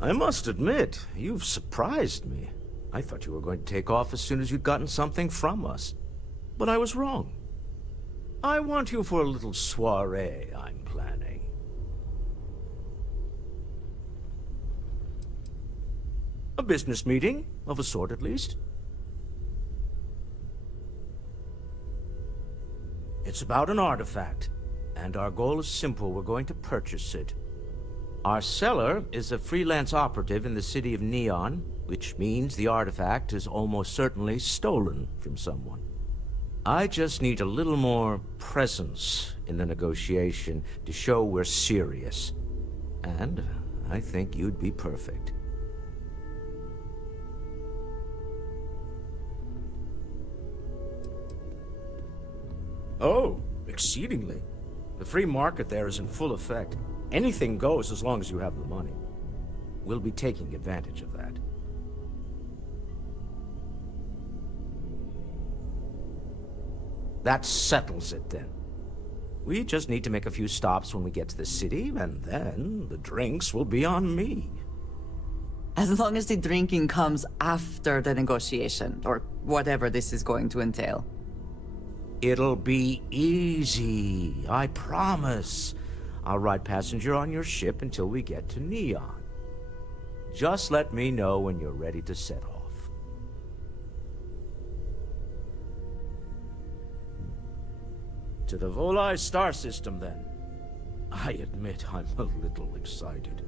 I must admit, you've surprised me. I thought you were going to take off as soon as you'd gotten something from us. But I was wrong. I want you for a little soiree I'm planning. A business meeting, of a sort at least. It's about an artifact, and our goal is simple. We're going to purchase it. Our seller is a freelance operative in the city of Neon, which means the artifact is almost certainly stolen from someone. I just need a little more presence in the negotiation to show we're serious. And I think you'd be perfect. Oh, exceedingly. The free market there is in full effect. Anything goes as long as you have the money. We'll be taking advantage of that. That settles it then. We just need to make a few stops when we get to the city, and then the drinks will be on me. As long as the drinking comes after the negotiation, or whatever this is going to entail. It'll be easy, I promise. I'll ride passenger on your ship until we get to Neon. Just let me know when you're ready to set off. To the Volai star system, then. I admit I'm a little excited.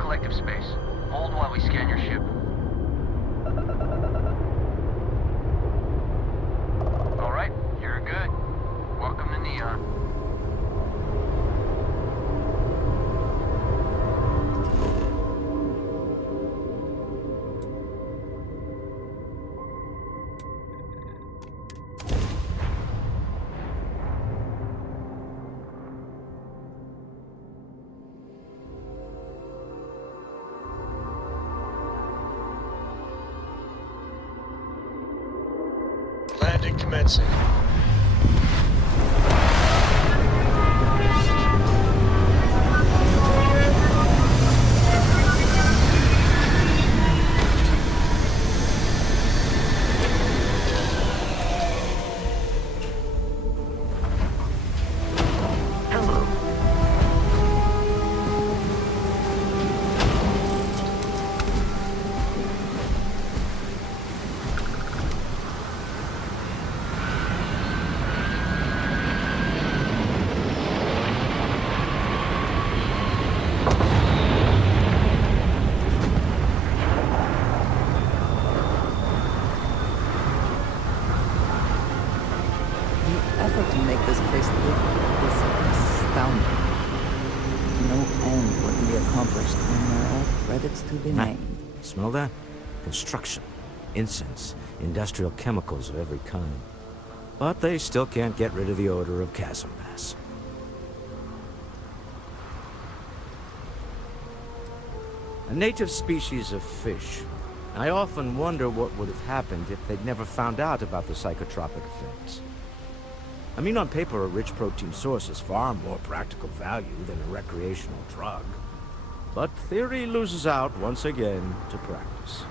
Collective space. Hold while we scan your ship. All right, you're good. Welcome to Neon. Landing commencing. effort to make this place livable is astounding. No end what can be accomplished when there are credits to be made. Smell that? Construction, incense, industrial chemicals of every kind. But they still can't get rid of the odor of chasm mass. A native species of fish. I often wonder what would have happened if they'd never found out about the psychotropic effects. I mean, on paper, a rich protein source is far more practical value than a recreational drug. But theory loses out once again to practice.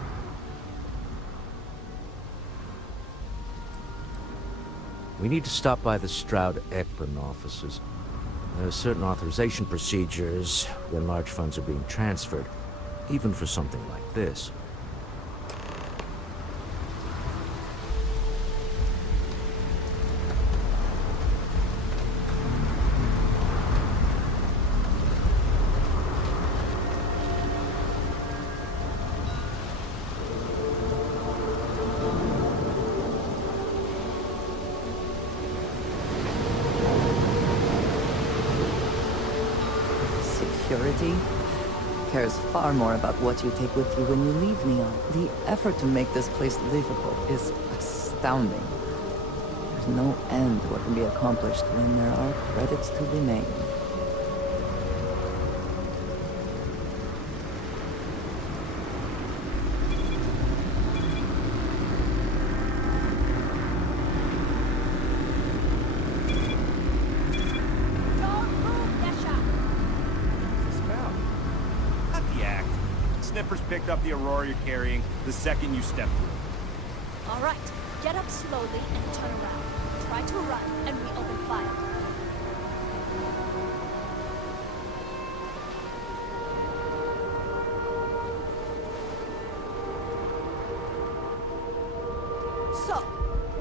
We need to stop by the Stroud-Ekman offices. There are certain authorization procedures when large funds are being transferred, even for something like this. Security cares far more about what you take with you when you leave Neon. The effort to make this place livable is astounding. There's no end what can be accomplished when there are credits to be made. Sniffers picked up the Aurora you're carrying the second you step through. All right, get up slowly and turn around. Try to run, and we open fire. So,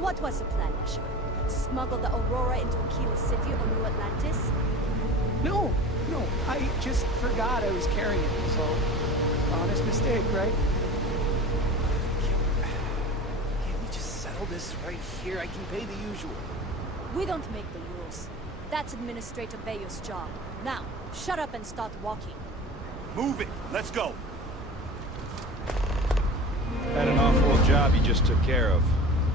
what was the plan, Asher? Smuggle the Aurora into Aquila City or New Atlantis? No, I just forgot I was carrying it, so honest mistake, right? Can't we just settle this right here? I can pay the usual. We don't make the rules. That's Administrator Bayo's job. Now, shut up and start walking. Move it! Let's go! Had an awful job you just took care of.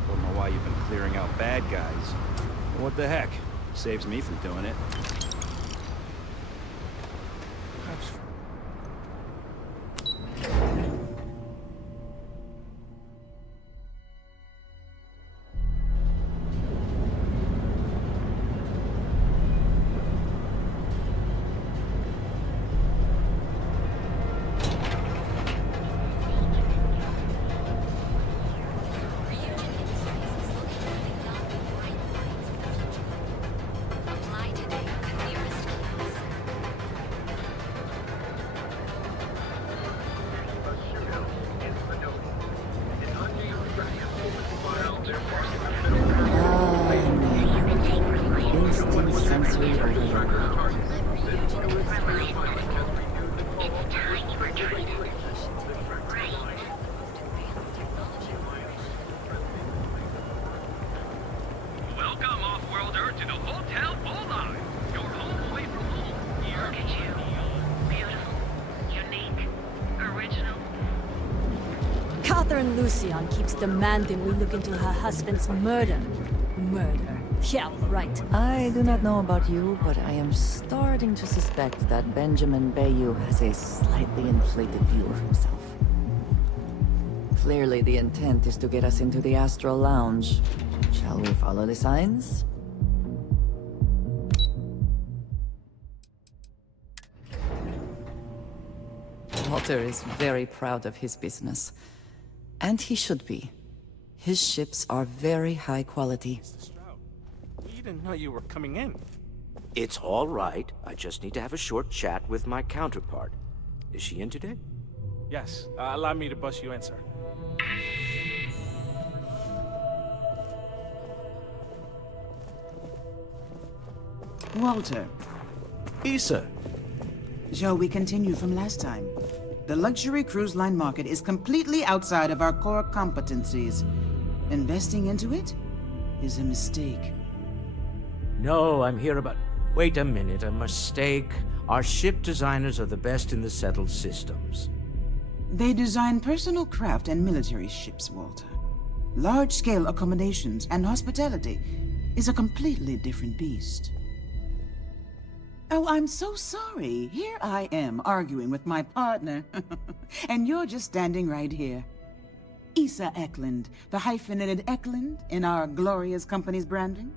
Don't know why you've been clearing out bad guys. What the heck? Saves me from doing it. Instant sensory overload. Welcome, off-worlder, to the Hotel Bola. Your home away from home. Here. Look at you. Beautiful, unique, original. Catherine Lucian keeps demanding we look into her husband's murder. Murder. Yeah, right. I do not know about you, but I am starting to suspect that Benjamin Bayou has a slightly inflated view of himself. Clearly, the intent is to get us into the Astral Lounge. Shall we follow the signs? Walter is very proud of his business. And he should be. His ships are very high quality. You didn't know you were coming in. It's all right. I just need to have a short chat with my counterpart. Is she in today? Yes, allow me to bust you in, sir. Walter, Issa. shall we continue from last time? The luxury cruise line market is completely outside of our core competencies. Investing into it is a mistake. No, I'm here about... Wait a minute, a mistake. Our ship designers are the best in the settled systems. They design personal craft and military ships, Walter. Large-scale accommodations and hospitality is a completely different beast. Oh, I'm so sorry. Here I am arguing with my partner, and you're just standing right here. Issa Eklund, the hyphenated Eklund in our glorious company's branding.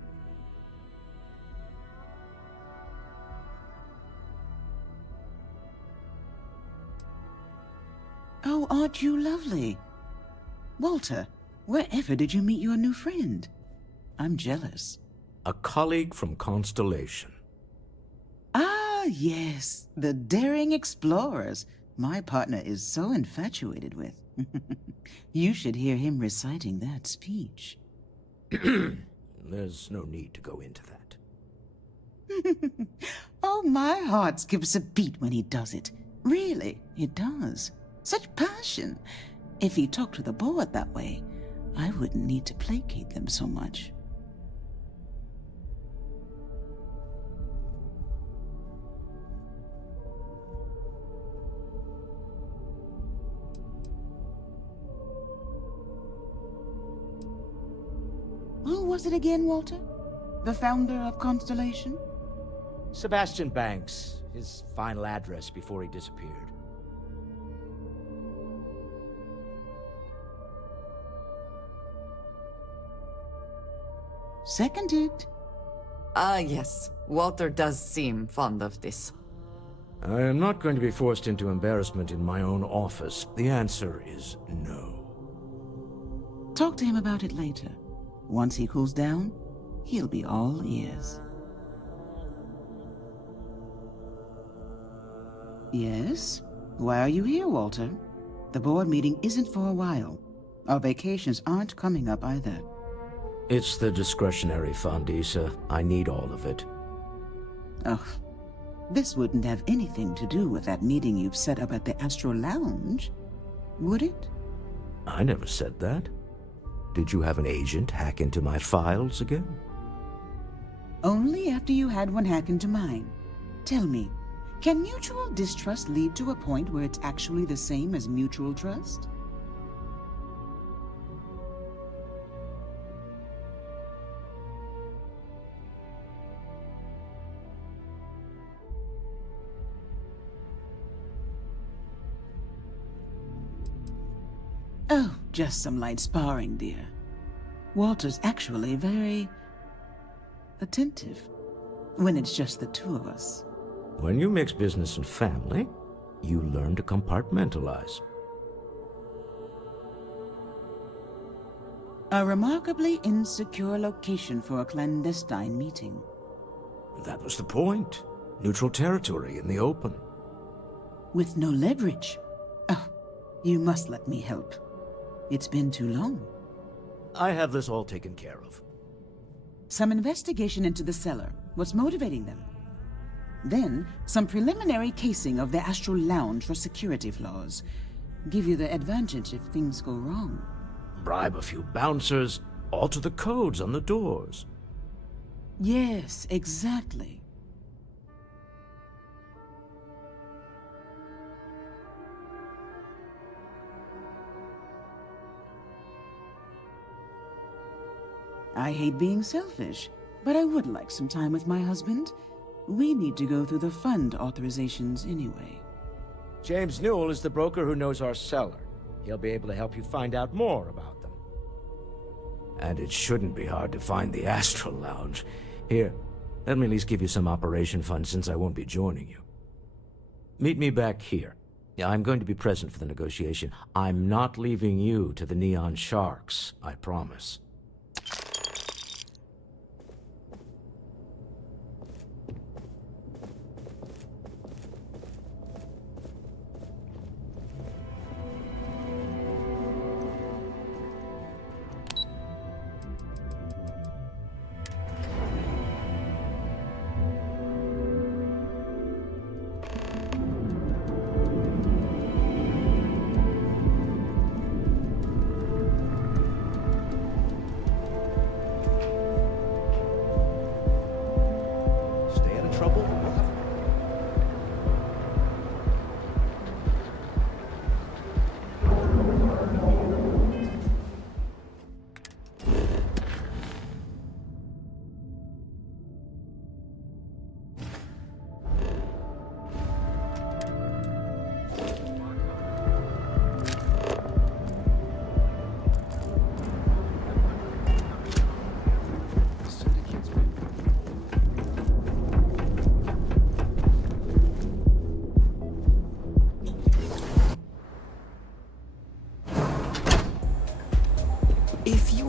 Oh, aren't you lovely? Walter, wherever did you meet your new friend? I'm jealous. A colleague from Constellation. Ah, yes, the daring explorers my partner is so infatuated with. You should hear him reciting that speech. There's no need to go into that. Oh, my heart skips a beat when he does it. Really, it does. Such passion. If he talked to the board that way, I wouldn't need to placate them so much. Who was it again, Walter? The founder of Constellation? Sebastian Banks, his final address before he disappeared. Seconded. Ah, yes. Walter does seem fond of this. I am not going to be forced into embarrassment in my own office. The answer is no. Talk to him about it later. Once he cools down, he'll be all ears. Yes? Why are you here, Walter? The board meeting isn't for a while. Our vacations aren't coming up either. It's the discretionary fund, Issa. I need all of it. Ugh. This wouldn't have anything to do with that meeting you've set up at the Astro Lounge, would it? I never said that. Did you have an agent hack into my files again? Only after you had one hack into mine. Tell me, can mutual distrust lead to a point where it's actually the same as mutual trust? Oh, just some light sparring, dear. Walter's actually very attentive when it's just the two of us. When you mix business and family, you learn to compartmentalize. A remarkably insecure location for a clandestine meeting. That was the point. Neutral territory in the open. With no leverage. Oh, you must let me help. It's been too long. I have this all taken care of. Some investigation into the cellar. What's motivating them? Then, some preliminary casing of the Astral Lounge for security flaws. Give you the advantage if things go wrong. Bribe a few bouncers, alter the codes on the doors. Yes, exactly. I hate being selfish, but I would like some time with my husband. We need to go through the fund authorizations anyway. James Newell is the broker who knows our cellar. He'll be able to help you find out more about them. And it shouldn't be hard to find the Astral Lounge. Here, let me at least give you some operation funds since I won't be joining you. Meet me back here. I'm going to be present for the negotiation. I'm not leaving you to the Neon Sharks, I promise.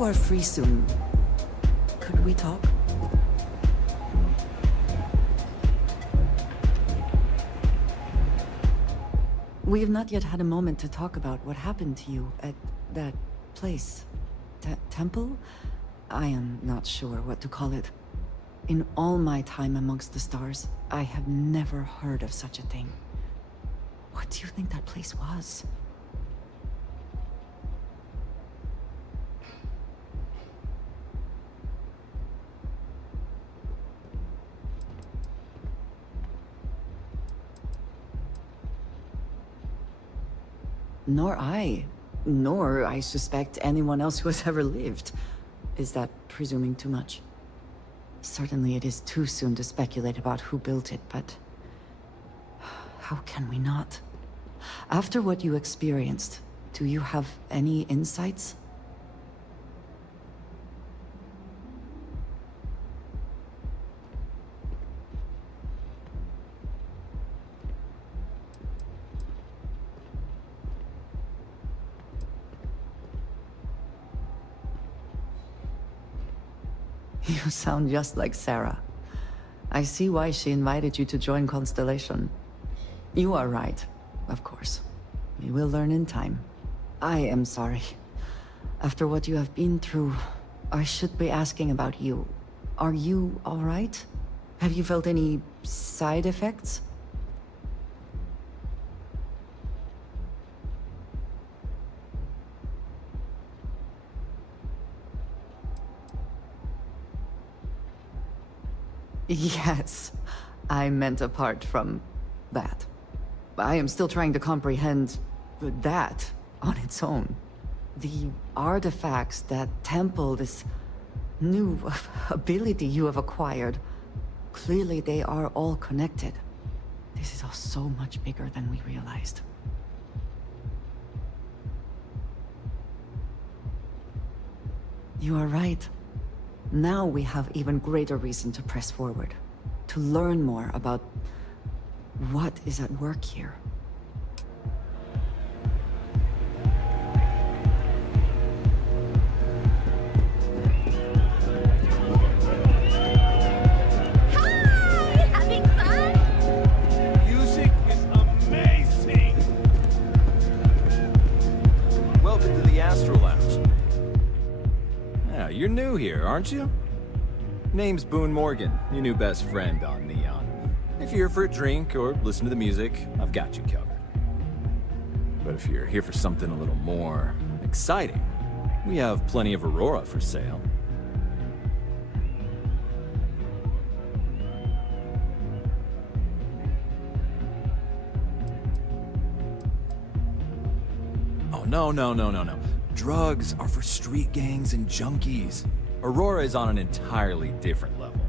are free soon, could we talk? We have not yet had a moment to talk about what happened to you at that place. Temple? I am not sure what to call it. In all my time amongst the stars, I have never heard of such a thing. What do you think that place was? Nor I suspect anyone else who has ever lived. Is that presuming too much? Certainly it is too soon to speculate about who built it, but how can we not? After what you experienced, do you have any insights? You sound just like Sarah. I see why she invited you to join Constellation. You are right, of course. We will learn in time. I am sorry. After what you have been through, I should be asking about you. Are you all right? Have you felt any side effects? Yes, I meant apart from that. I am still trying to comprehend that on its own. The artifacts, that temple, this new ability you have acquired, clearly they are all connected. This is all so much bigger than we realized. You are right. Now we have even greater reason to press forward, to learn more about what is at work here. Hi! Having fun? Music is amazing! Welcome to the Astro Lounge. Yeah, you're new here, aren't you? Name's Boone Morgan, your new best friend on Neon. If you're here for a drink or listen to the music, I've got you covered. But if you're here for something a little more exciting, we have plenty of Aurora for sale. Oh, no. Drugs are for street gangs and junkies. Aurora is on an entirely different level.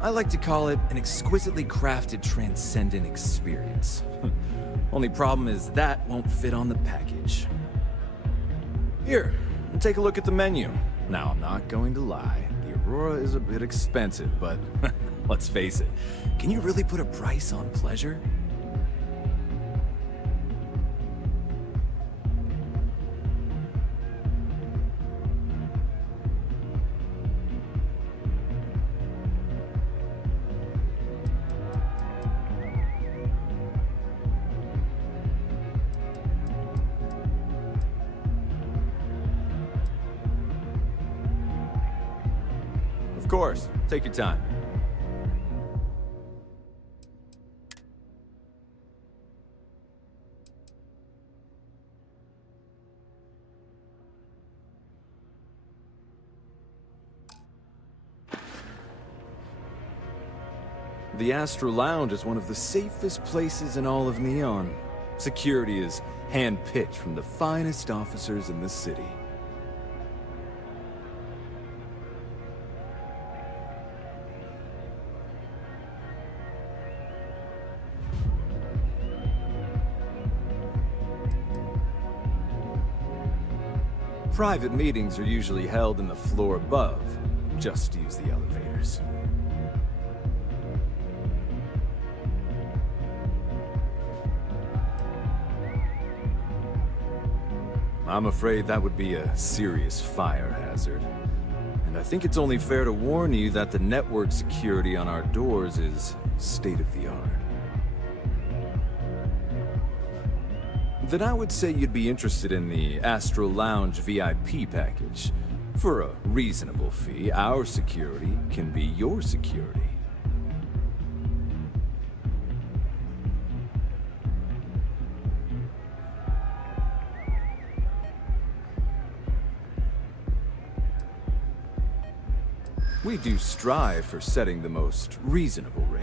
I like to call it an exquisitely crafted, transcendent experience. Only problem is that won't fit on the package. Here, take a look at the menu. Now, I'm not going to lie. The Aurora is a bit expensive, but let's face it. Can you really put a price on pleasure? Of course. Take your time. The Astro Lounge is one of the safest places in all of Neon. Security is hand-picked from the finest officers in the city. Private meetings are usually held in the floor above. Just use the elevators. I'm afraid that would be a serious fire hazard. And I think it's only fair to warn you that the network security on our doors is state-of-the-art. Then I would say you'd be interested in the Astral Lounge VIP package. For a reasonable fee, our security can be your security. We do strive for setting the most reasonable rate.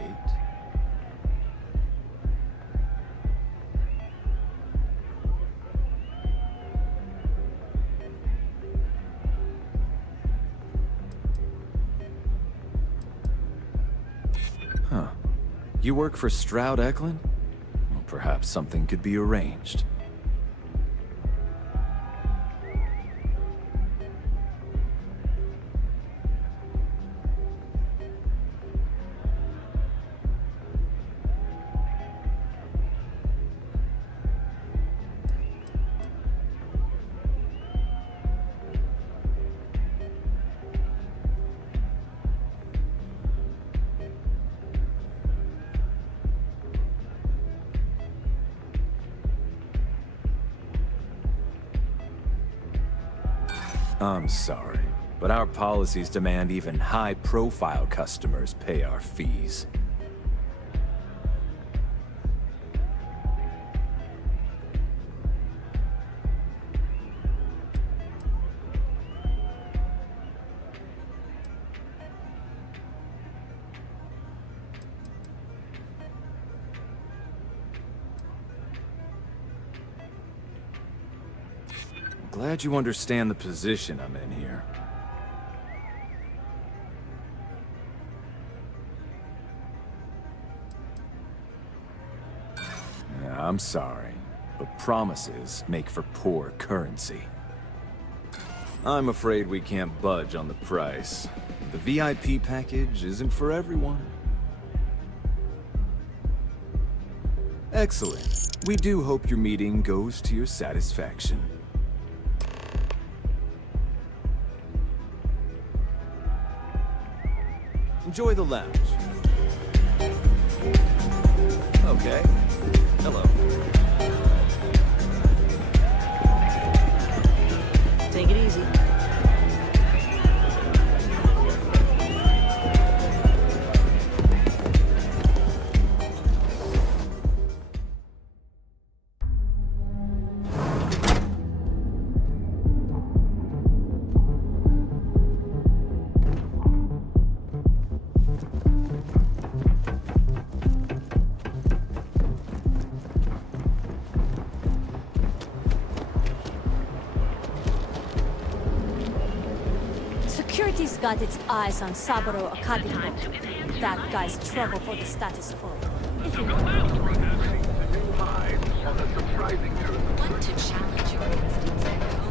Huh. You work for Stroud Eklund? Well, perhaps something could be arranged. I'm sorry, but our policies demand even high-profile customers pay our fees. Glad you understand the position I'm in here. Yeah, I'm sorry, but promises make for poor currency. I'm afraid we can't budge on the price. The VIP package isn't for everyone. Excellent. We do hope your meeting goes to your satisfaction. Enjoy the lounge. Okay. Hello. Take it easy. Security's got its eyes on Saburo Academy. That guy's trouble for the status quo. If you Want to challenge your instincts at home?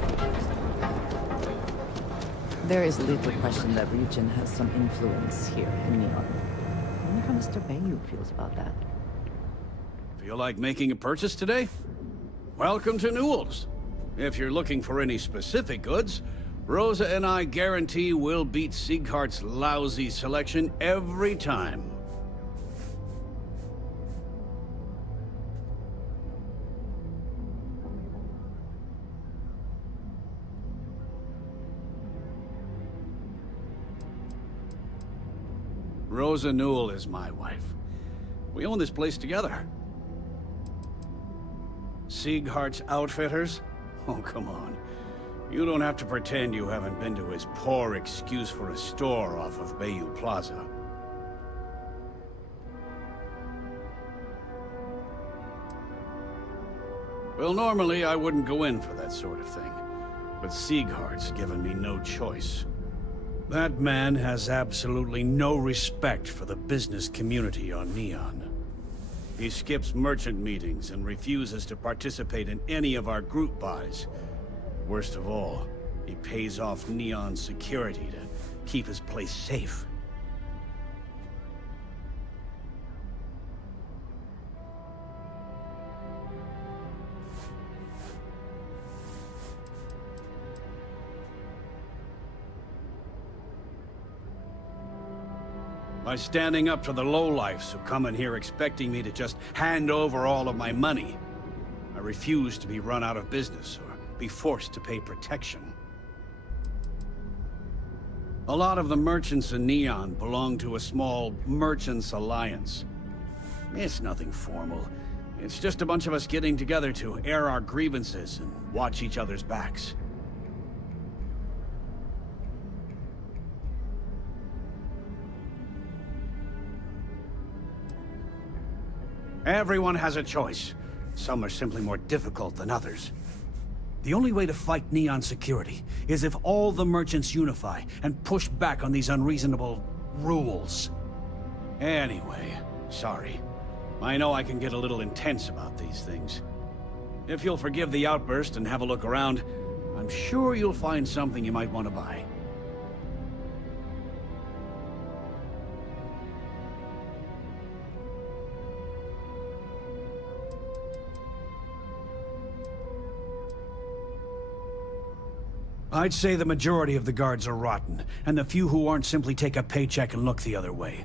There is little question that region has some influence here in Neon. I wonder how Mr. Bayou feels about that. Feel like making a purchase today? Welcome to Newell's. If you're looking for any specific goods, Rosa and I guarantee we'll beat Sieghart's lousy selection every time. Rosa Newell is my wife. We own this place together. Sieghart's Outfitters? Oh, come on. You don't have to pretend you haven't been to his poor excuse for a store off of Bayou Plaza. Well, normally I wouldn't go in for that sort of thing, but Sieghart's given me no choice. That man has absolutely no respect for the business community on Neon. He skips merchant meetings and refuses to participate in any of our group buys. Worst of all, he pays off Neon security to keep his place safe. By standing up to the lowlifes who come in here expecting me to just hand over all of my money. I refuse to be run out of business or be forced to pay protection. A lot of the merchants in Neon belong to a small merchants alliance. It's nothing formal. It's just a bunch of us getting together to air our grievances and watch each other's backs. Everyone has a choice. Some are simply more difficult than others. The only way to fight Neon security is if all the merchants unify and push back on these unreasonable rules. Anyway, sorry. I know I can get a little intense about these things. If you'll forgive the outburst and have a look around, I'm sure you'll find something you might want to buy. I'd say the majority of the guards are rotten, and the few who aren't simply take a paycheck and look the other way.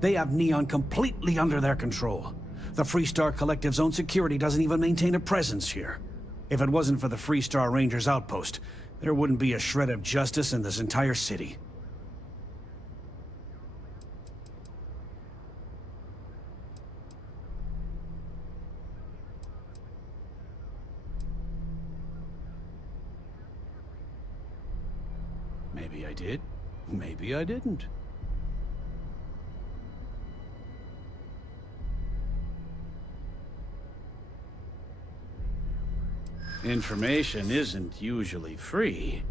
They have Neon completely under their control. The Freestar Collective's own security doesn't even maintain a presence here. If it wasn't for the Freestar Rangers outpost, there wouldn't be a shred of justice in this entire city. Maybe I did. Maybe I didn't. Information isn't usually free.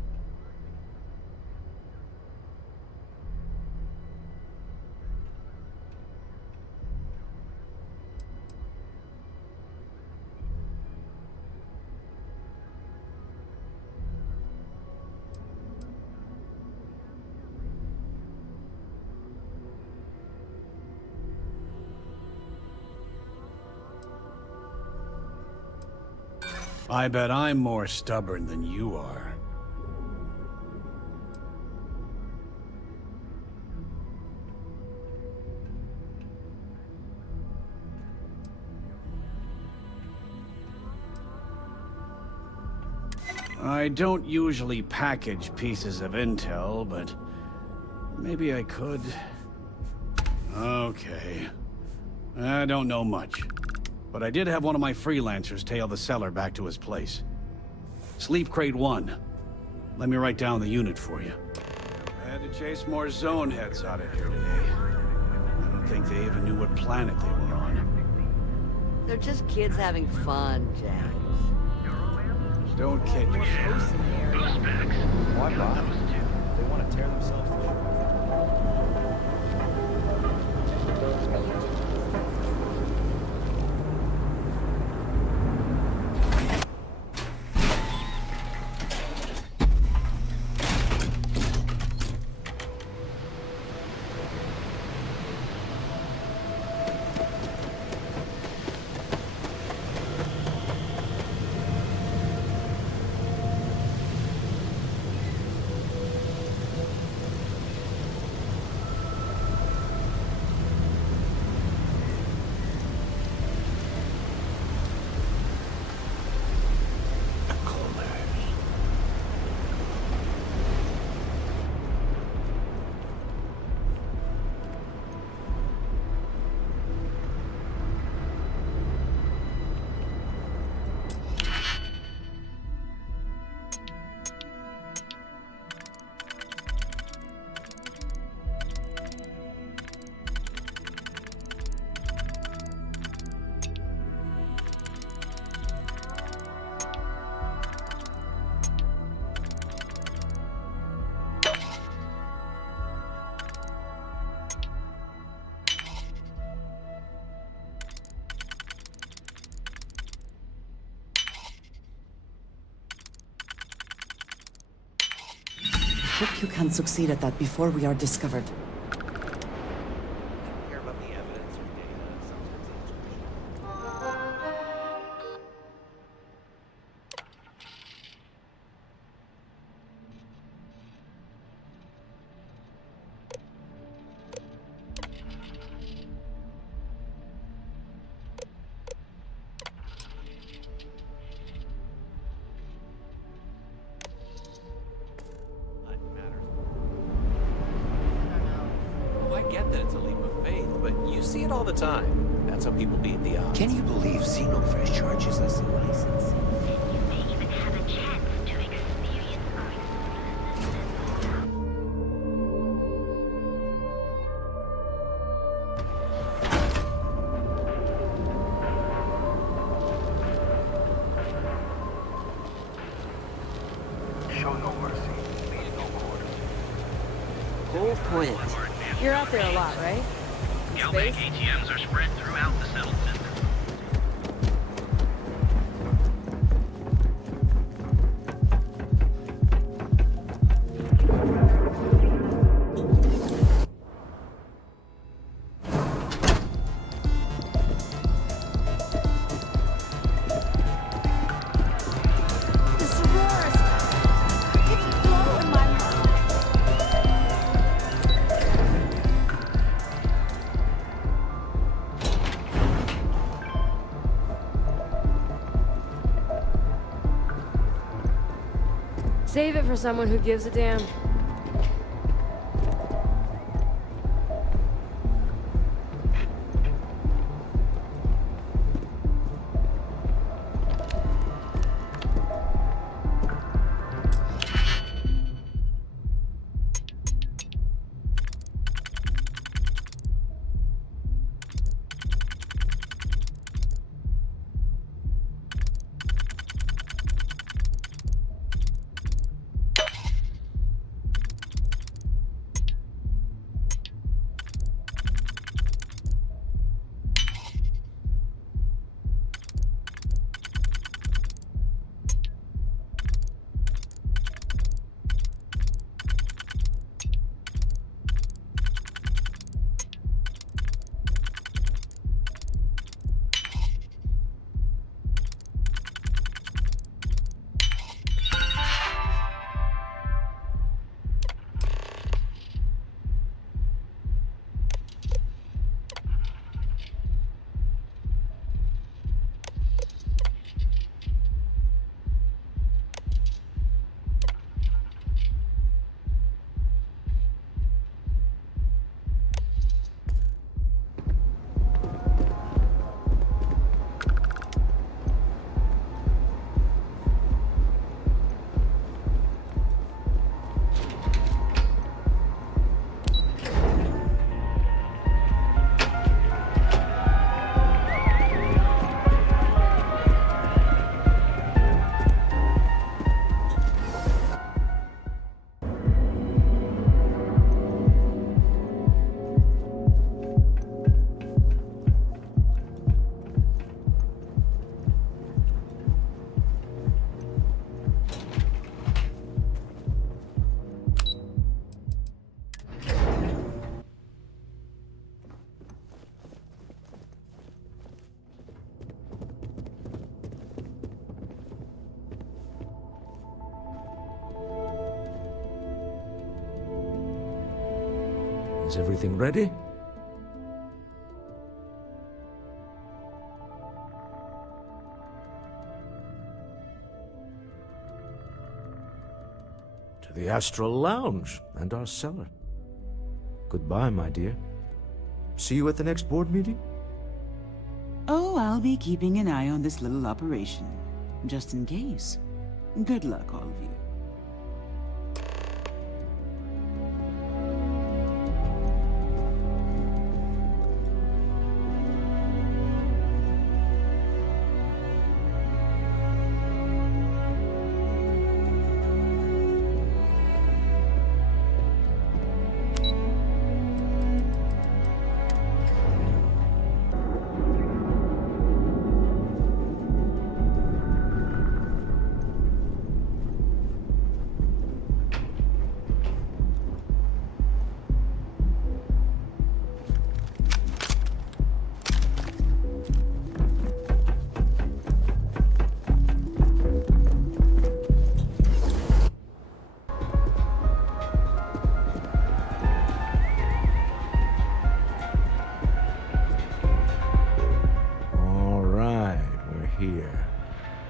I bet I'm more stubborn than you are. I don't usually package pieces of intel, but maybe I could. Okay. I don't know much. But I did have one of my freelancers tail the seller back to his place. Sleep Crate 1. Let me write down the unit for you. I had to chase more zone heads out of here today. I don't think they even knew what planet they were on. They're just kids having fun, James. Don't kid yourself. Why bother? They want to tear themselves away. Hope you can succeed at that before we are discovered. Care about the evidence or data, sometimes the intuition. get that it's a leap of faith, but you see it all the time. That's how people beat the odds. Can you believe Xenofresh charges us a license? You may even have a chance to experience our Show no mercy, leave no quarter. Whole point. You're out there a lot, right? In Galbank space? ATMs are spread throughout the settled system. This Aurora stuff. It's blowing my mind. Save it for someone who gives a damn. Is everything ready? To the Astral Lounge and our cellar. Goodbye, my dear. See you at the next board meeting? Oh, I'll be keeping an eye on this little operation, just in case. Good luck, all of you.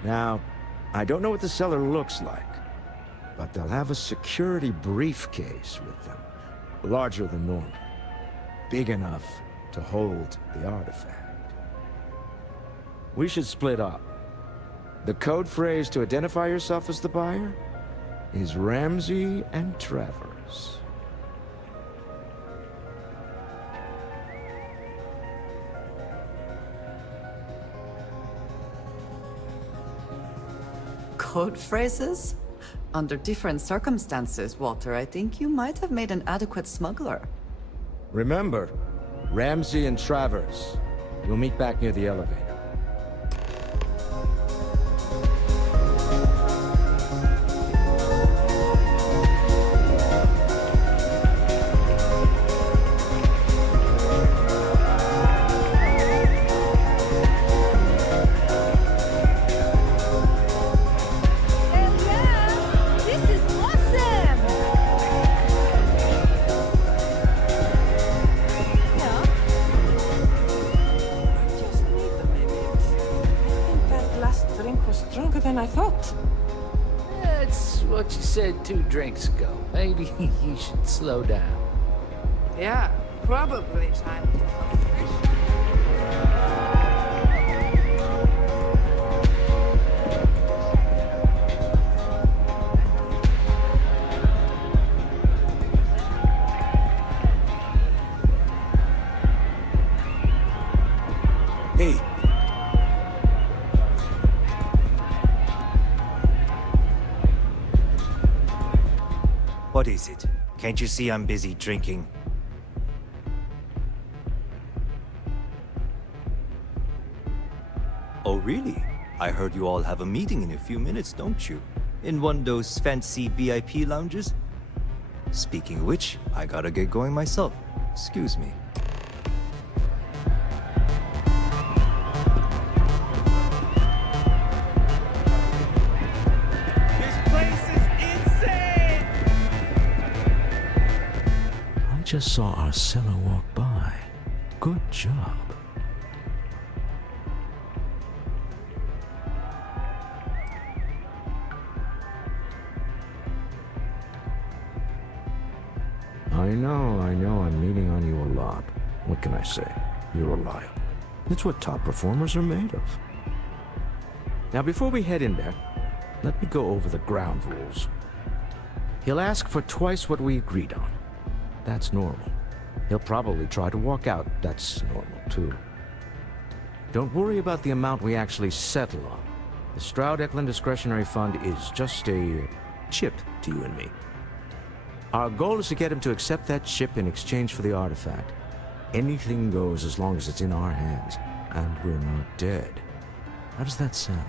Now, I don't know what the cellar looks like, but they'll have a security briefcase with them, larger than normal. big enough to hold the artifact. We should split up. The code phrase to identify yourself as the buyer is Ramsey and Travers. Code phrases? Under different circumstances, Walter, I think you might have made an adequate smuggler. Remember, Ramsey and Travers. We'll meet back near the elevator. Hell yeah! This is awesome! Yeah? I just need a minute. I think that last drink was stronger than I thought. That's what you said 2 drinks ago. Maybe you should slow down. Yeah, probably time to Hey, What is it? Can't you see I'm busy drinking? Oh, really? I heard you all have a meeting in a few minutes, don't you? In one of those fancy VIP lounges? Speaking of which, I gotta get going myself. Excuse me. I just saw our seller walk by. Good job. I know, I'm leaning on you a lot. What can I say? You're reliable. It's what top performers are made of. Now, before we head in there, let me go over the ground rules. He'll ask for twice what we agreed on. That's normal. He'll probably try to walk out. That's normal, too. Don't worry about the amount we actually settle on. The Stroud-Eklund Discretionary Fund is just a chip to you and me. Our goal is to get him to accept that chip in exchange for the artifact. Anything goes as long as it's in our hands, and we're not dead. How does that sound?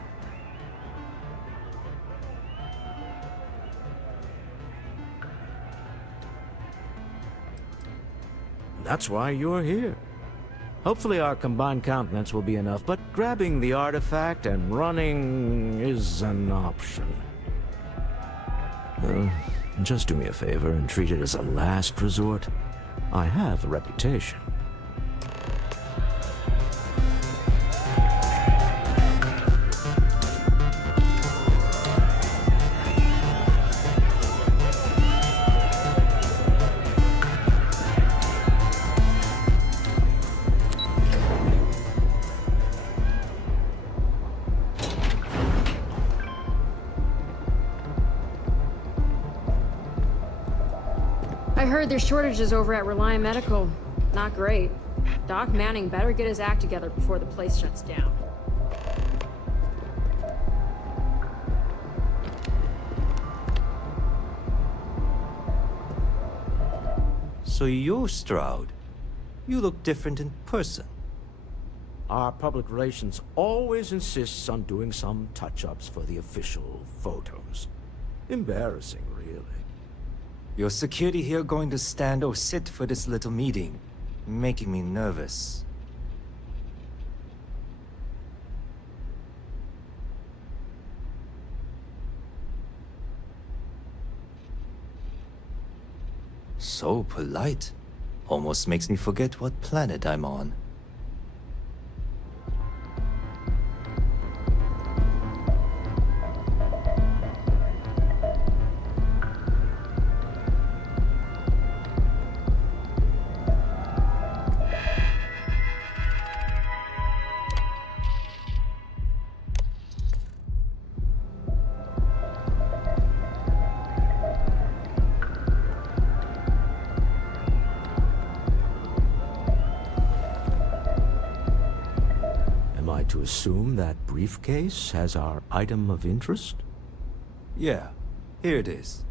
That's why you're here. Hopefully our combined countenance will be enough, but grabbing the artifact and running is an option. Just do me a favor and treat it as a last resort. I have a reputation. I heard there's shortages over at Reliant Medical. Not great. Doc Manning better get his act together before the place shuts down. So you're Stroud. You look different in person. Our public relations always insists on doing some touch-ups for the official photos. Embarrassing, really. Your security here going to stand or sit for this little meeting, making me nervous. So polite. Almost makes me forget what planet I'm on. I to assume that briefcase has our item of interest? Yeah, here it is.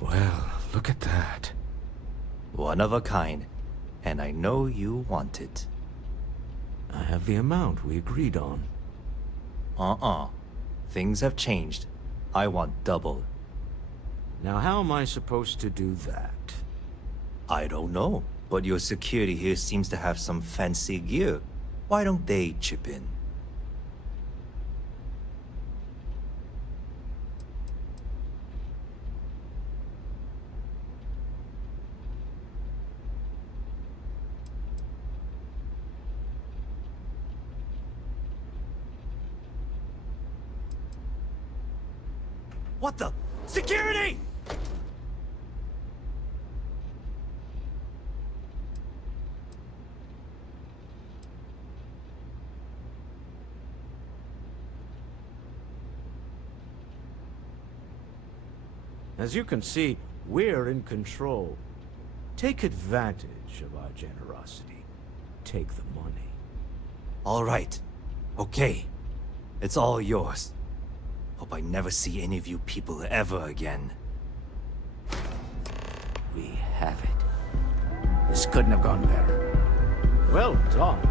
Well, look at that. One of a kind, and I know you want it. I have the amount we agreed on. Things have changed. I want double. Now how am I supposed to do that? I don't know, but your security here seems to have some fancy gear. Why don't they chip in? What the? Security! As you can see, we're in control. Take advantage of our generosity. Take the money. All right. Okay. It's all yours. Hope I never see any of you people ever again. We have it. This couldn't have gone better. Well done.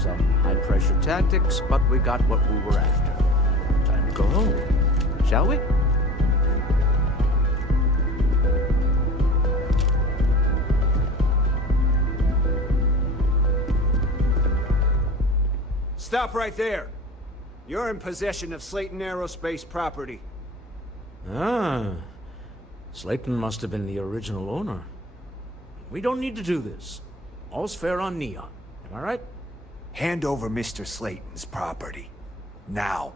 Some high-pressure tactics, but we got what we were after. Time to go home, shall we? Stop right there. You're in possession of Slayton Aerospace property. Ah. Slayton must have been the original owner. We don't need to do this. All's fair on Neon. Am I right? Hand over Mr. Slayton's property. Now.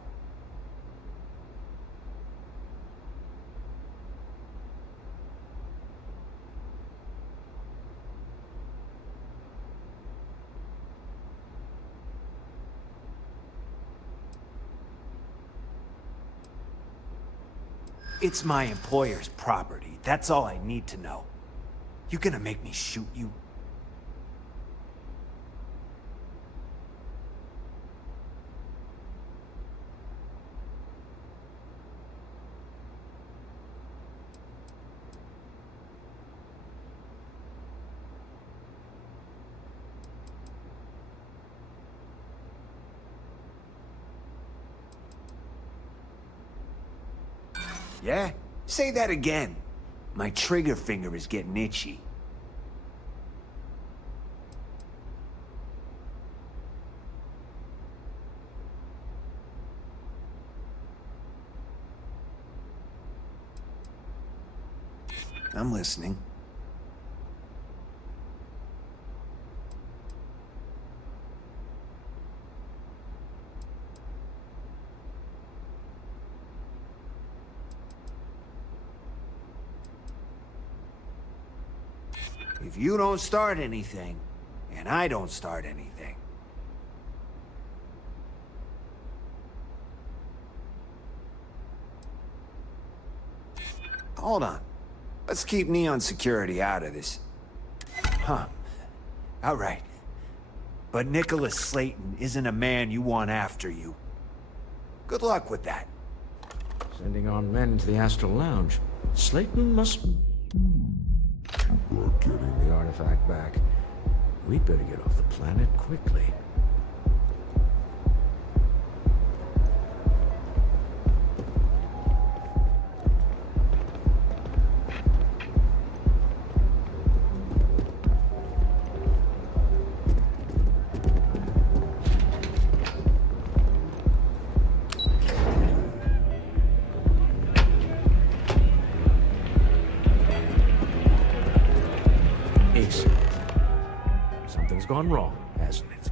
It's my employer's property. That's all I need to know. You gonna make me shoot you? Yeah? Say that again. My trigger finger is getting itchy. I'm listening. If you don't start anything, and I don't start anything. Hold on. Let's keep Neon Security out of this. Huh. All right. But Nicholas Slayton isn't a man you want after you. Good luck with that. Sending on men to the Astral Lounge. Slayton must... We're getting the artifact back. We'd better get off the planet quickly. Gone wrong, hasn't it?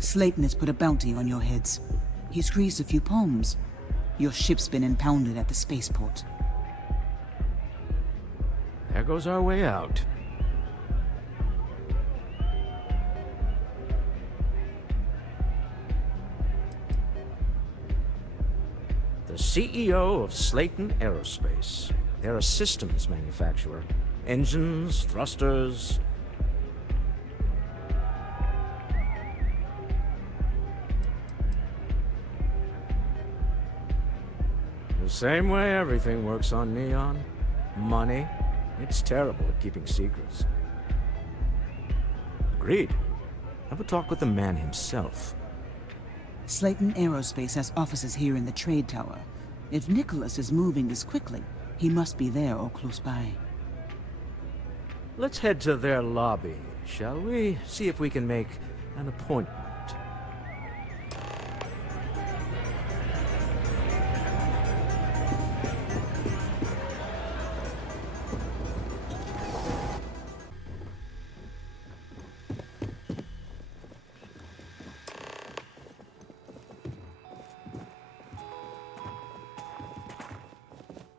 Slayton has put a bounty on your heads. He's greased a few palms. Your ship's been impounded at the spaceport. There goes our way out. The CEO of Slayton Aerospace. They're a systems manufacturer. Engines, thrusters... same way everything works on Neon. Money. It's terrible at keeping secrets. Agreed. Have a talk with the man himself. Slayton Aerospace has offices here in the trade tower. If Nicholas is moving this quickly, he must be there or close by. Let's head to their lobby, shall we? See if we can make an appointment.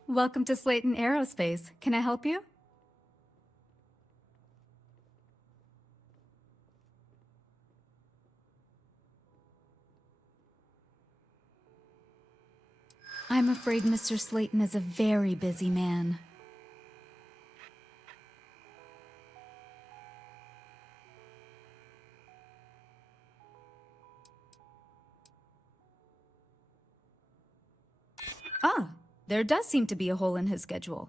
Welcome to Slayton Aerospace. Can I help you? I'm afraid Mr. Slayton is a very busy man. Ah, there does seem to be a hole in his schedule.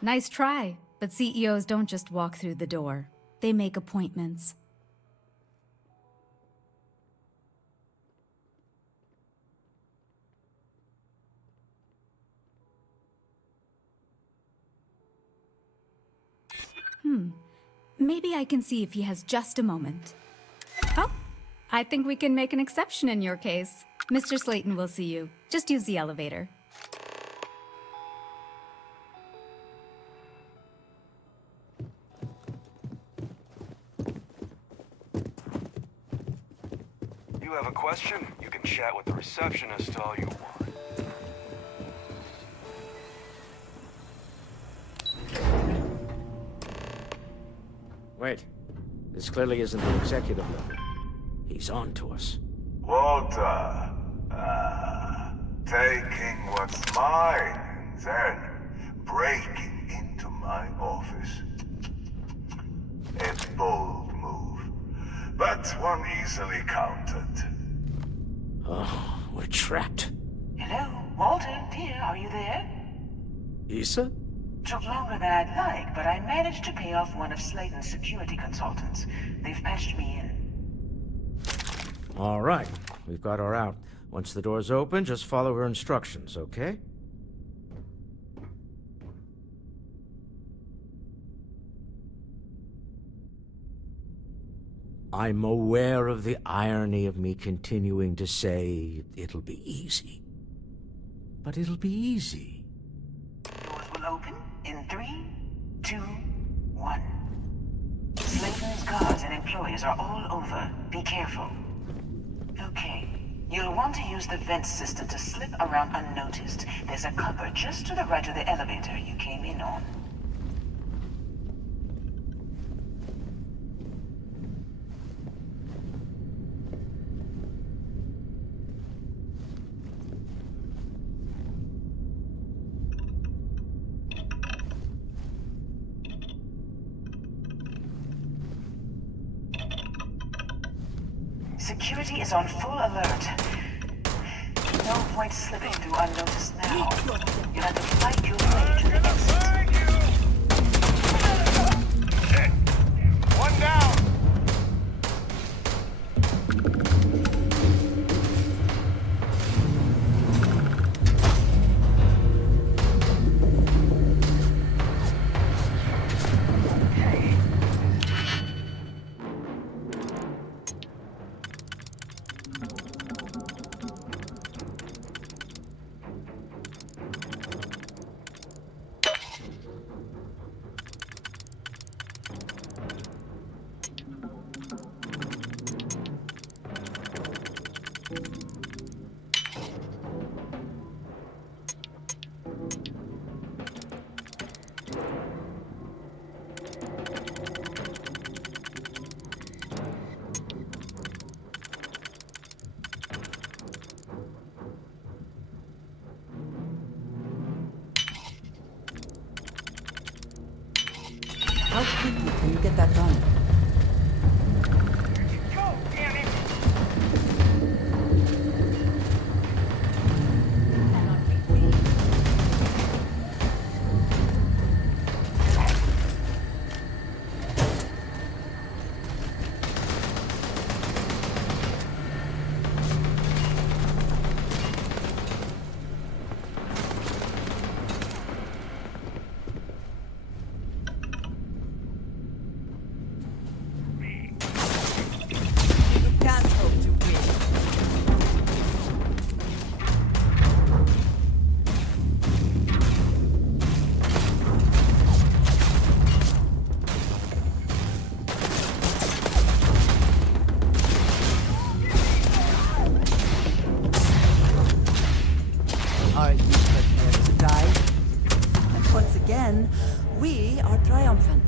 Nice try, but CEOs don't just walk through the door. They make appointments. Maybe I can see if he has just a moment. Oh, I think we can make an exception in your case. Mr. Slayton will see you. Just use the elevator. You have a question? You can chat with the receptionist all you want. Wait. This clearly isn't the executive level. He's on to us. Walter. Taking what's mine and then breaking into my office. A bold move, but one easily countered. Oh, we're trapped. Hello, Walter, dear, are you there? Issa? Took longer than I'd like, but I managed to pay off one of Slayton's security consultants. They've patched me in. All right. We've got her out. Once the door's open, just follow her instructions, okay? I'm aware of the irony of me continuing to say it'll be easy. But it'll be easy. Doors will open in 3, 2, 1. Slayton's guards and employees are all over. Be careful. Okay. You'll want to use the vent system to slip around unnoticed. There's a cupboard just to the right of the elevator you came in on. Security is on full alert. No point slipping through unnoticed now. You'll have to fight your way to the exit. Shit! One down! How quickly can you get that done? Are you prepared to die? And once again, we are triumphant.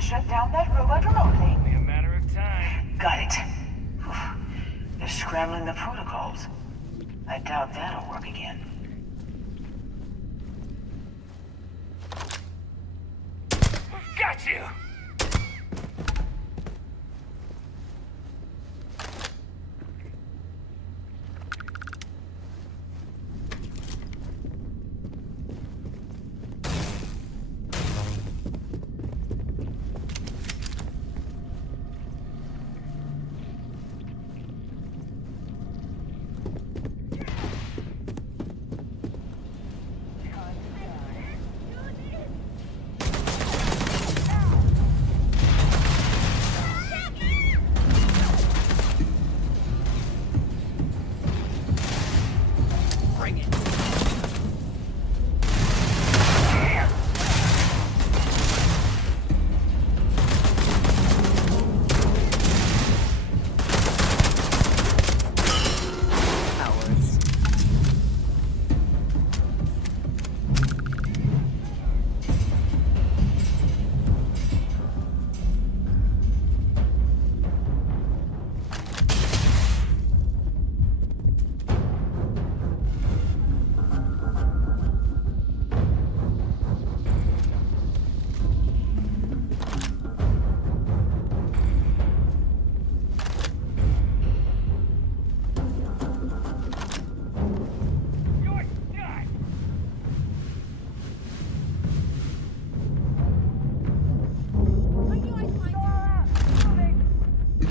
Shut down that robot remotely. Only a matter of time. Got it. Whew. They're scrambling the protocols. I doubt that'll work again. Got you!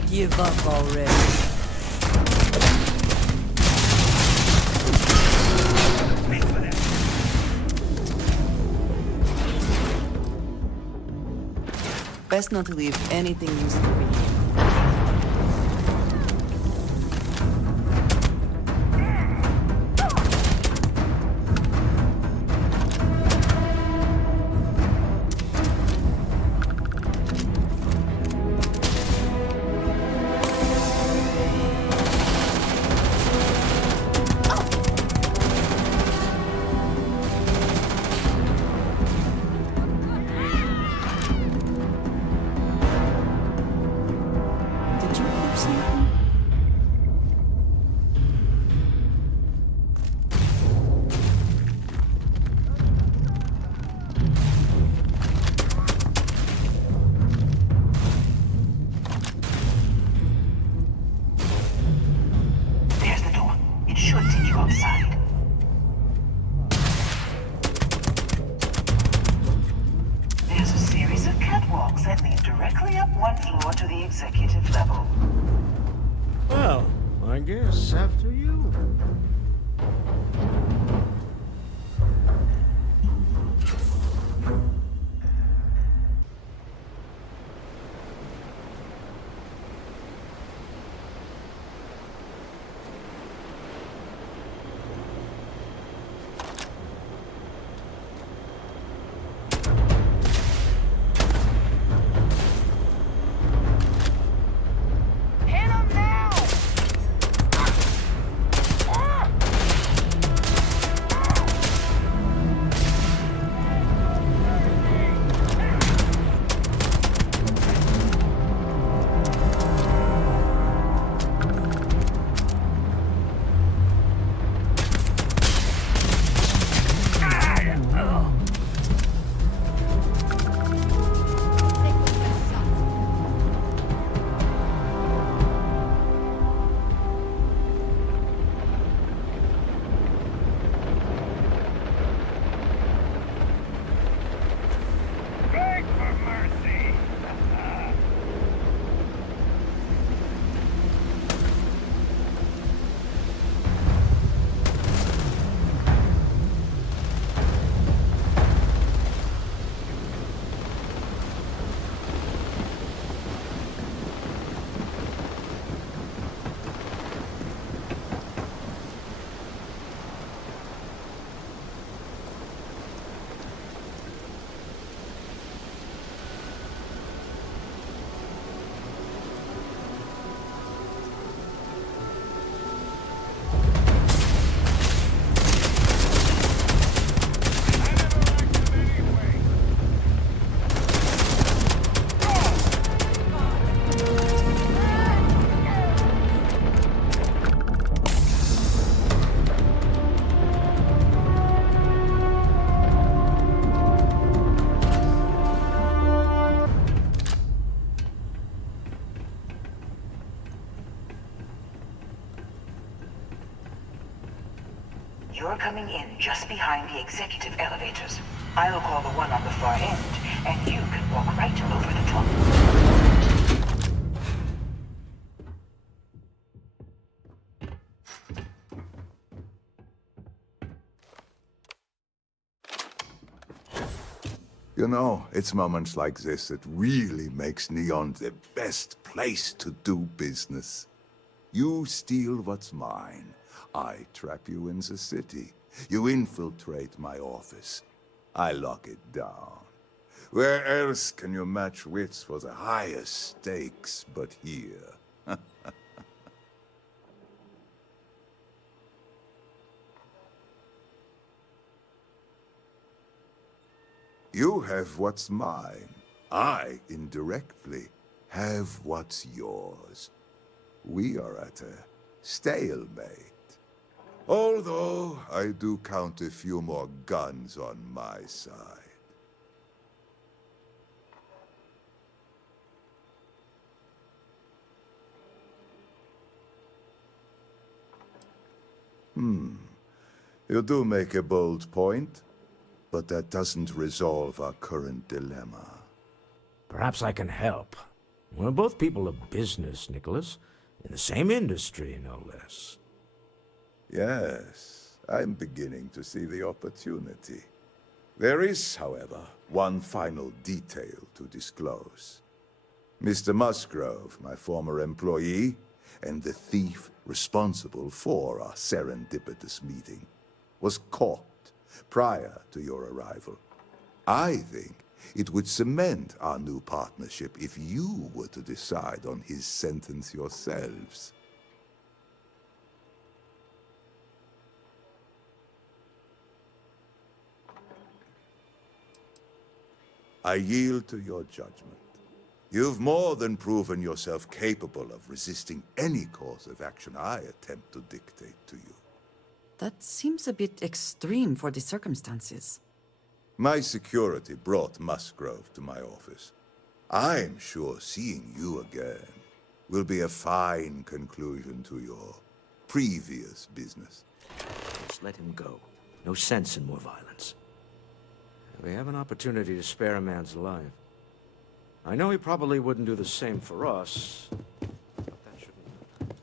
Give up already. Best not to leave anything useful behind. Yes, after you. You're coming in just behind the executive elevators. I'll call the one on the far end, and you can walk right over the top. You know, it's moments like this that really makes Neon the best place to do business. You steal what's mine. I trap you in the city. You infiltrate my office. I lock it down. Where else can you match wits for the highest stakes but here? You have what's mine. I, indirectly, have what's yours. We are at a stalemate. Although, I do count a few more guns on my side. You do make a bold point. But that doesn't resolve our current dilemma. Perhaps I can help. We're both people of business, Nicholas. In the same industry, no less. Yes, I'm beginning to see the opportunity. There is, however, one final detail to disclose. Mr. Musgrove, my former employee, and the thief responsible for our serendipitous meeting, was caught prior to your arrival. I think it would cement our new partnership if you were to decide on his sentence yourselves. I yield to your judgment. You've more than proven yourself capable of resisting any course of action I attempt to dictate to you. That seems a bit extreme for the circumstances. My security brought Musgrove to my office. I'm sure seeing you again will be a fine conclusion to your previous business. Just let him go. No sense in more violence. We have an opportunity to spare a man's life. I know he probably wouldn't do the same for us, but that shouldn't...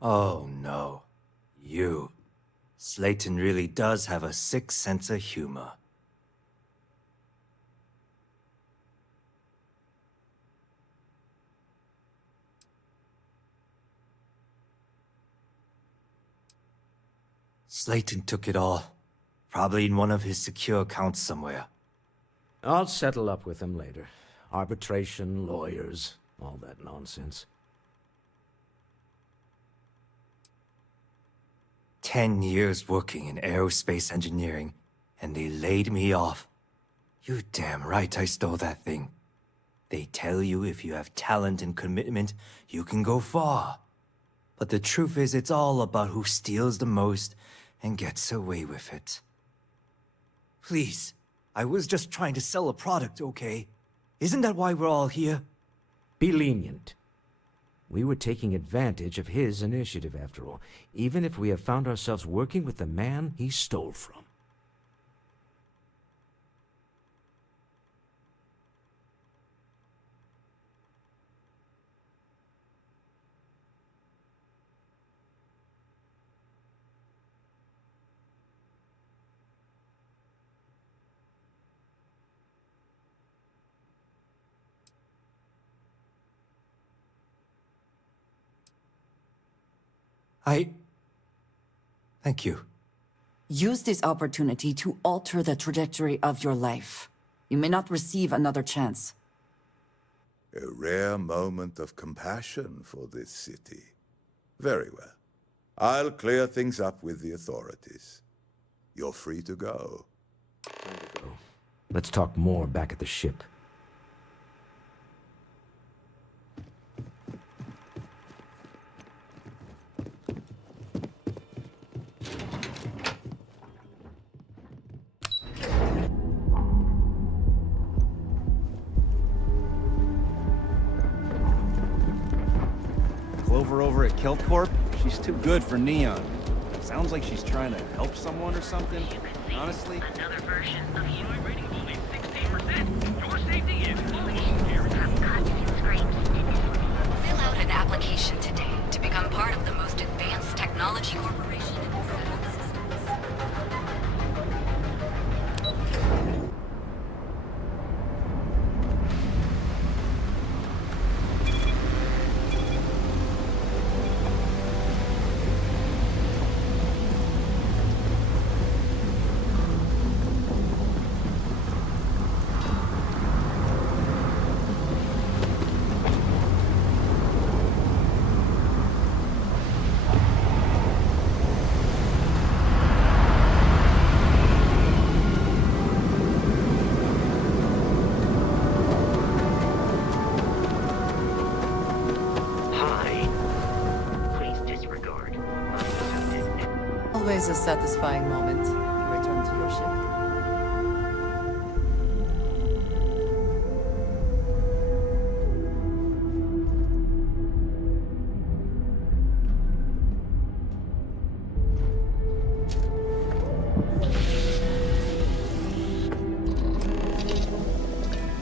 Oh no. You. Slayton really does have a sick sense of humor. Slayton took it all. Probably in one of his secure accounts somewhere. I'll settle up with him later. Arbitration, lawyers, all that nonsense. 10 years working in aerospace engineering, and they laid me off. You're damn right I stole that thing. They tell you if you have talent and commitment, you can go far. But the truth is, it's all about who steals the most and gets away with it. Please, I was just trying to sell a product, okay? Isn't that why we're all here? Be lenient. We were taking advantage of his initiative, after all, even if we have found ourselves working with the man he stole from. Thank you. Use this opportunity to alter the trajectory of your life. You may not receive another chance. A rare moment of compassion for this city. Very well. I'll clear things up with the authorities. You're free to go. Time to go. Let's talk more back at the ship. her over at Kelp Corp? She's too good for Neon. Sounds like she's trying to help someone or something. Honestly. Another version of you rating only 16%. Your safety is fully guaranteed. Fill out an application today to become part of the most advanced technology corporation in the solar systems. Always a satisfying moment. You return to your ship.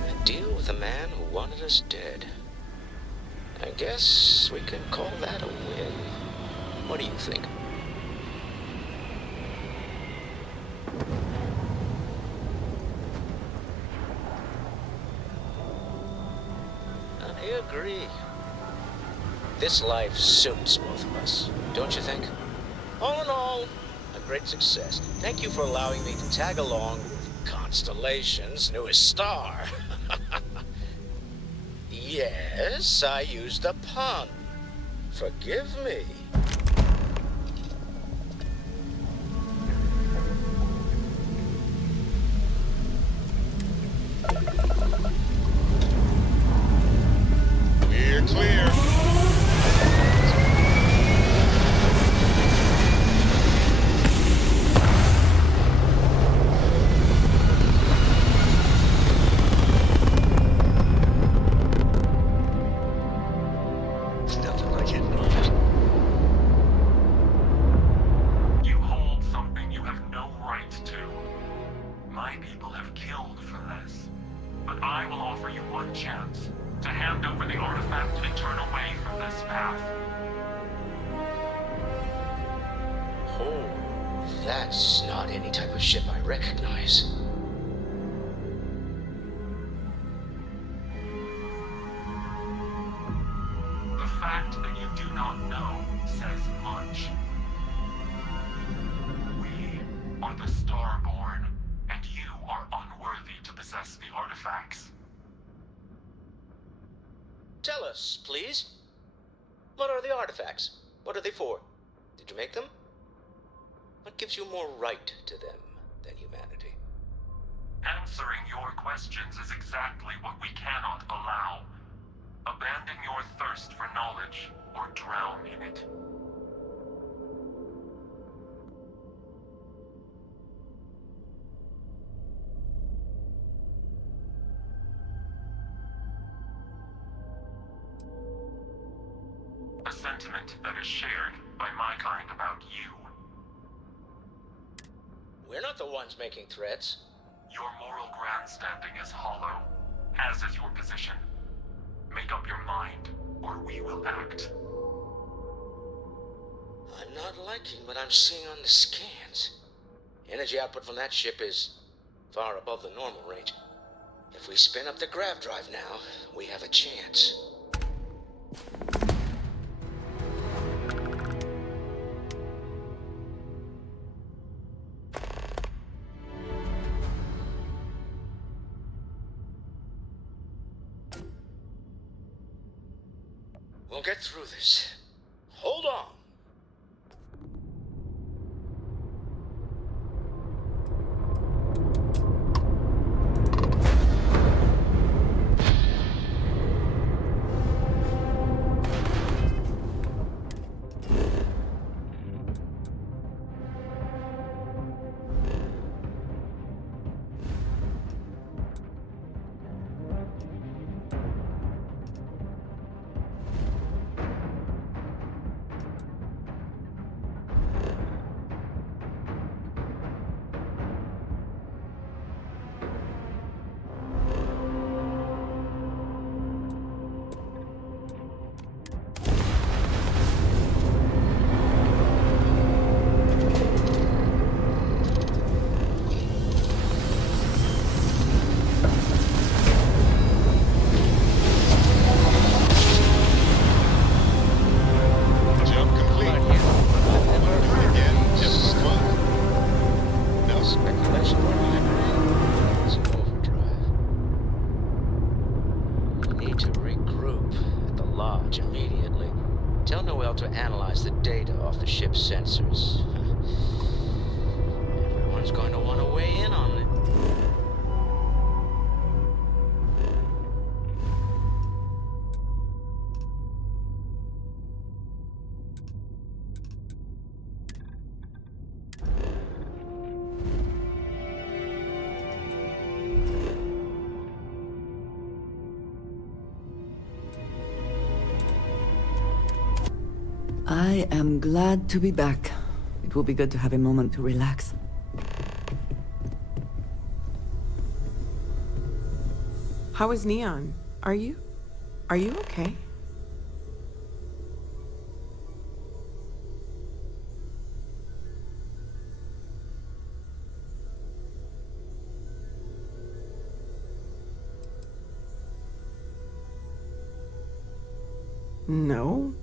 A deal with a man who wanted us dead. I guess we can call that a win. What do you think? I agree. This life suits both of us, don't you think? All in all, a great success. Thank you for allowing me to tag along with Constellation's newest star. Yes, I used a pun. Forgive me. We're clear. Nothing like hitting on it. You hold something you have no right to. My people have killed for this. But I will offer you one chance to hand over the artifact and turn away from this path. Oh, that's not any type of ship I recognize. The fact that you do not know says much. We are the Starborn, and you are unworthy to possess the artifacts. Tell us, please. What are the artifacts? What are they for? Did you make them? What gives you more right to them than humanity? Answering your questions is exactly what we cannot allow. Abandon your thirst for knowledge, or drown in it. A sentiment that is shared by my kind about you. We're not the ones making threats. Your moral grandstanding is hollow, as is your position. Make up your mind, or we will act. I'm not liking what I'm seeing on the scans. Energy output from that ship is far above the normal range. If we spin up the grav drive now, we have a chance. We'll get through this. Hold on. ship's sensors. Everyone's going to want to weigh in on it. I am glad to be back. It will be good to have a moment to relax. How is Neon? Are you okay? No?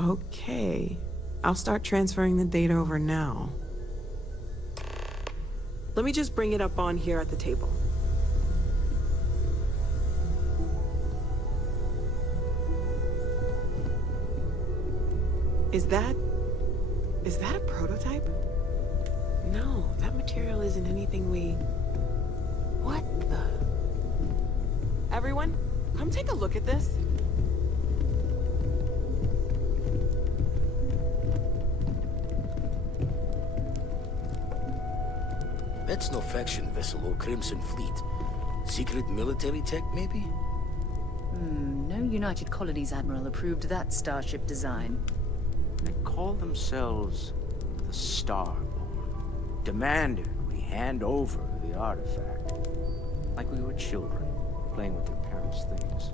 Okay. I'll start transferring the data over now. Let me just bring it up on here at the table. Is that a prototype? No, that material isn't anything we... What the... Everyone, come take a look at this. That's no faction vessel or Crimson Fleet. Secret military tech, maybe? No United Colonies Admiral approved that starship design. They call themselves the Starborn. Demanded we hand over the artifact. Like we were children, playing with their parents' things.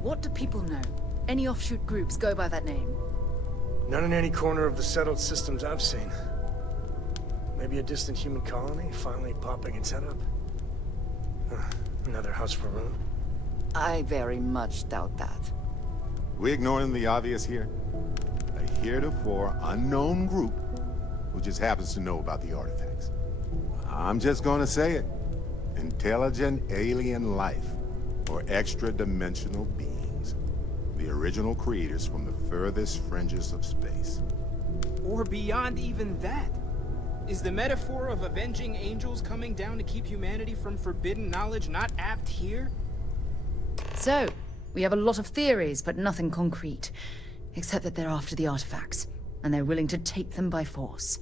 What do people know? Any offshoot groups go by that name? None in any corner of the settled systems I've seen. Maybe a distant human colony finally popping its head up. Another house for room. I very much doubt that. We ignoring the obvious here? A heretofore unknown group who just happens to know about the artifacts. I'm just gonna say it. Intelligent alien life, or extra-dimensional beings. The original creators from the furthest fringes of space. Or beyond even that. Is the metaphor of avenging angels coming down to keep humanity from forbidden knowledge not apt here? So, we have a lot of theories, but nothing concrete. Except that they're after the artifacts, and they're willing to take them by force.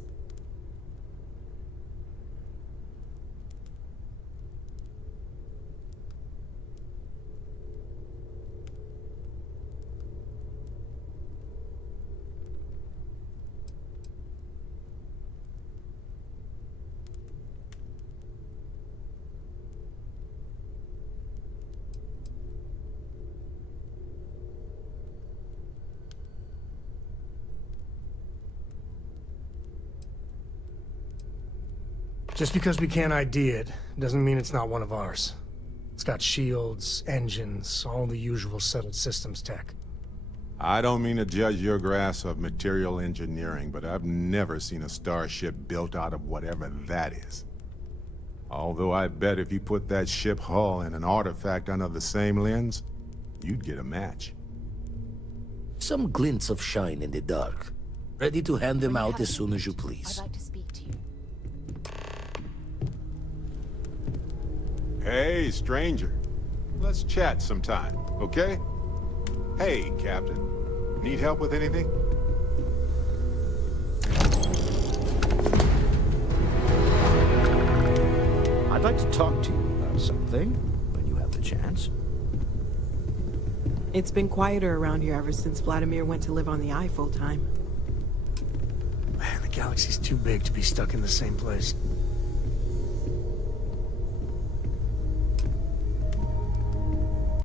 Just because we can't ID it, doesn't mean it's not one of ours. It's got shields, engines, all the usual settled systems tech. I don't mean to judge your grasp of material engineering, but I've never seen a starship built out of whatever that is. Although I bet if you put that ship hull and an artifact under the same lens, you'd get a match. Some glints of shine in the dark. Ready to hand them out as soon as you please. I'd like to speak to you. Hey, stranger. Let's chat sometime, okay? Hey, Captain. Need help with anything? I'd like to talk to you about something, when you have the chance. It's been quieter around here ever since Vladimir went to live on the Eye full-time. Man, the galaxy's too big to be stuck in the same place.